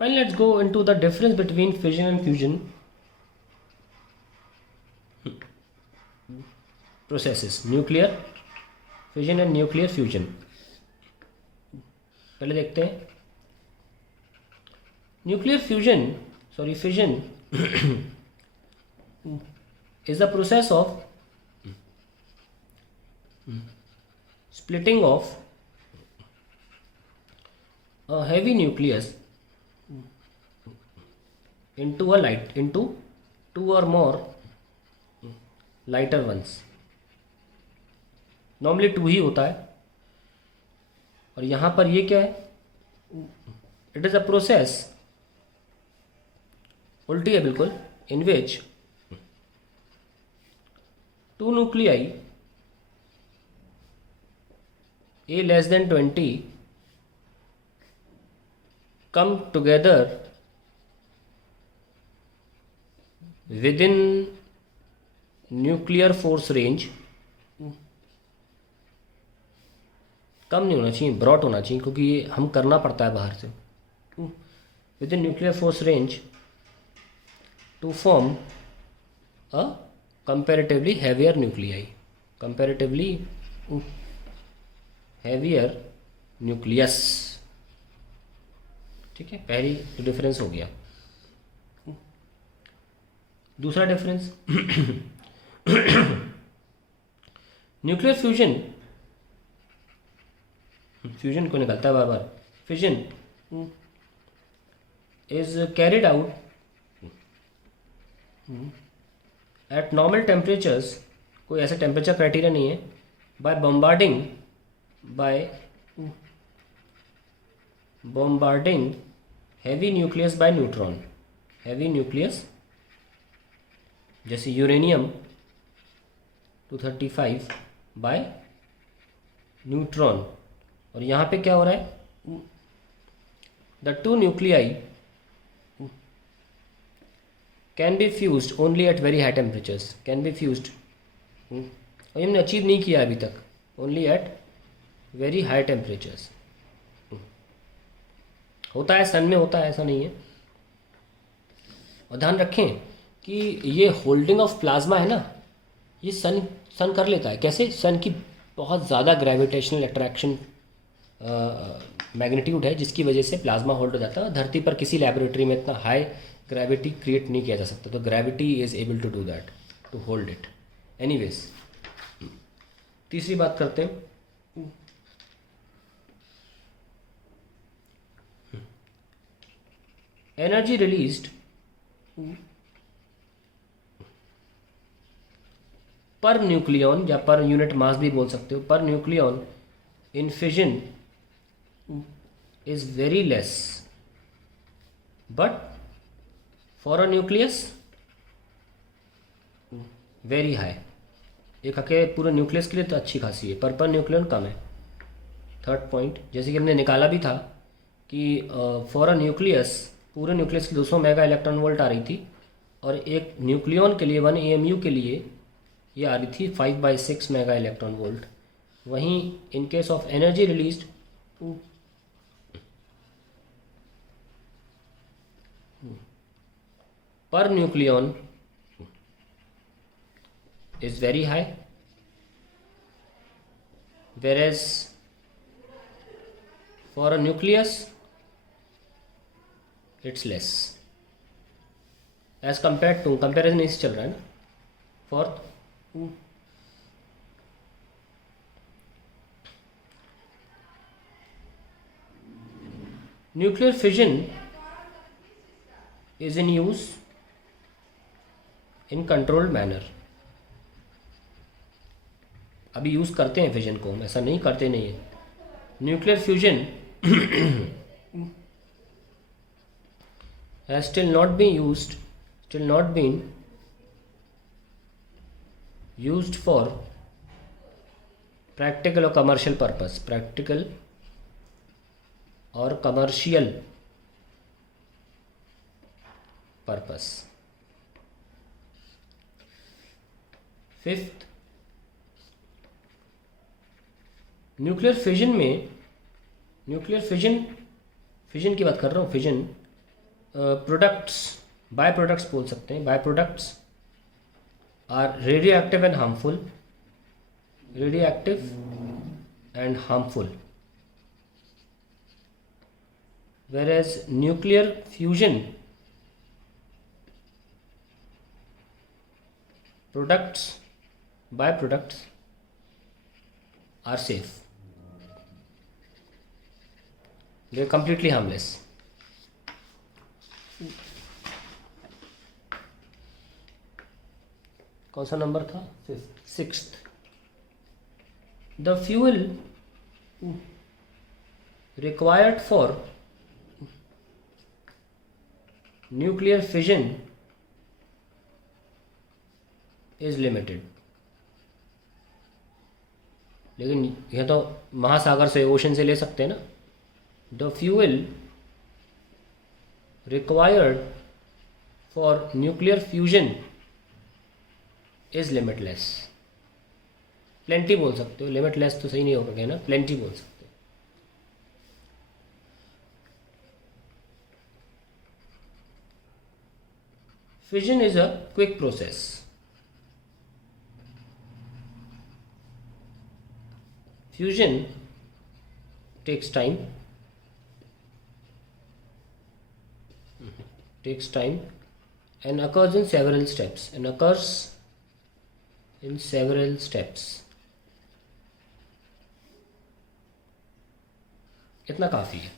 Fine, let's go into the difference between fission and fusion processes. Nuclear fission and nuclear fusion. पहले देखते हैं nuclear fission is the process of splitting of a heavy nucleus into two or more lighter ones. Normally two ही होता है और यहाँ पर ये क्या है, इट इज़ अ प्रोसेस, उल्टी है बिल्कुल, in which two nuclei A less than 20 come together within nuclear force range. कम नहीं होना चाहिए, ब्रॉड होना चाहिए, क्योंकि ये हम करना पड़ता है बाहर से. Within nuclear force range to form a comparatively heavier nuclei, comparatively heavier nucleus. ठीक है, पहली तो डिफरेंस हो गया. दूसरा डिफरेंस न्यूक्लियर फ्यूजन को निकलता है बार बार. Fission is carried out at normal temperatures, कोई ऐसा टेम्परेचर क्राइटेरिया नहीं है, by bombarding heavy nucleus by neutron. heavy nucleus जैसे यूरेनियम 235 बाय न्यूट्रॉन. और यहाँ पे क्या हो रहा है, the two nuclei can be fused only at very high temperatures, can be fused, और हमने अचीव नहीं किया अभी तक, only at very high temperatures. होता है सन में, होता है, ऐसा नहीं है. और ध्यान रखें कि ये होल्डिंग ऑफ प्लाज्मा है ना, ये सन कर लेता है. कैसे? सन की बहुत ज़्यादा ग्रेविटेशनल अट्रैक्शन मैग्नीट्यूड है, जिसकी वजह से प्लाज्मा होल्ड हो जाता है. धरती पर किसी लेबोरेटरी में इतना हाई ग्रेविटी क्रिएट नहीं किया जा सकता, तो gravity is able to do that, to hold it. Anyways, तीसरी बात करते हैं. एनर्जी रिलीज्ड पर न्यूक्लियन, या पर यूनिट मास भी बोल सकते हो, per nucleon in fission is very less, but for a nucleus very high. एक अकेले पूरे न्यूक्लियस के लिए तो अच्छी खासी है, पर न्यूक्लियन कम है. थर्ड पॉइंट, जैसे कि हमने निकाला भी था कि फॉर अ न्यूक्लियस, पूरे न्यूक्लियस की 200 मेगा इलेक्ट्रॉन वोल्ट आ रही थी, और एक न्यूक्लियन के लिए 1 AMU के लिए ये आ रही थी 5/6 मेगा इलेक्ट्रॉन वोल्ट. वहीं in case of energy released per nucleon is very high, whereas for a nucleus it's less, as compared to, comparison इस चल रहा है ना. Fourth, nuclear fission is in use in controlled manner. अभी use करते हैं fission को, हम ऐसा नहीं करते नहीं है. Nuclear fusion has still not been used for practical और कमर्शियल पर्पस, प्रैक्टिकल और commercial purpose. Fifth, nuclear fission की बात कर रहा हूँ. फिजन प्रोडक्ट्स, बाय प्रोडक्ट्स बोल सकते हैं, by products are radioactive and harmful, radioactive and harmful, whereas nuclear fusion products, byproducts are safe, they are completely harmless. कौन सा नंबर था? Sixth. The fuel required for nuclear fission is limited. लेकिन यह तो महासागर से, ocean से ले सकते हैं ना. The fuel required for nuclear fusion is limitless. Plenty बोल सकते हो, लिमिटलेस तो सही नहीं होगा ना, प्लेंटी बोल सकते हो. Fission is a quick process. Fusion takes time. Takes time and occurs in several steps. And occurs in several steps. इतना काफ़ी है.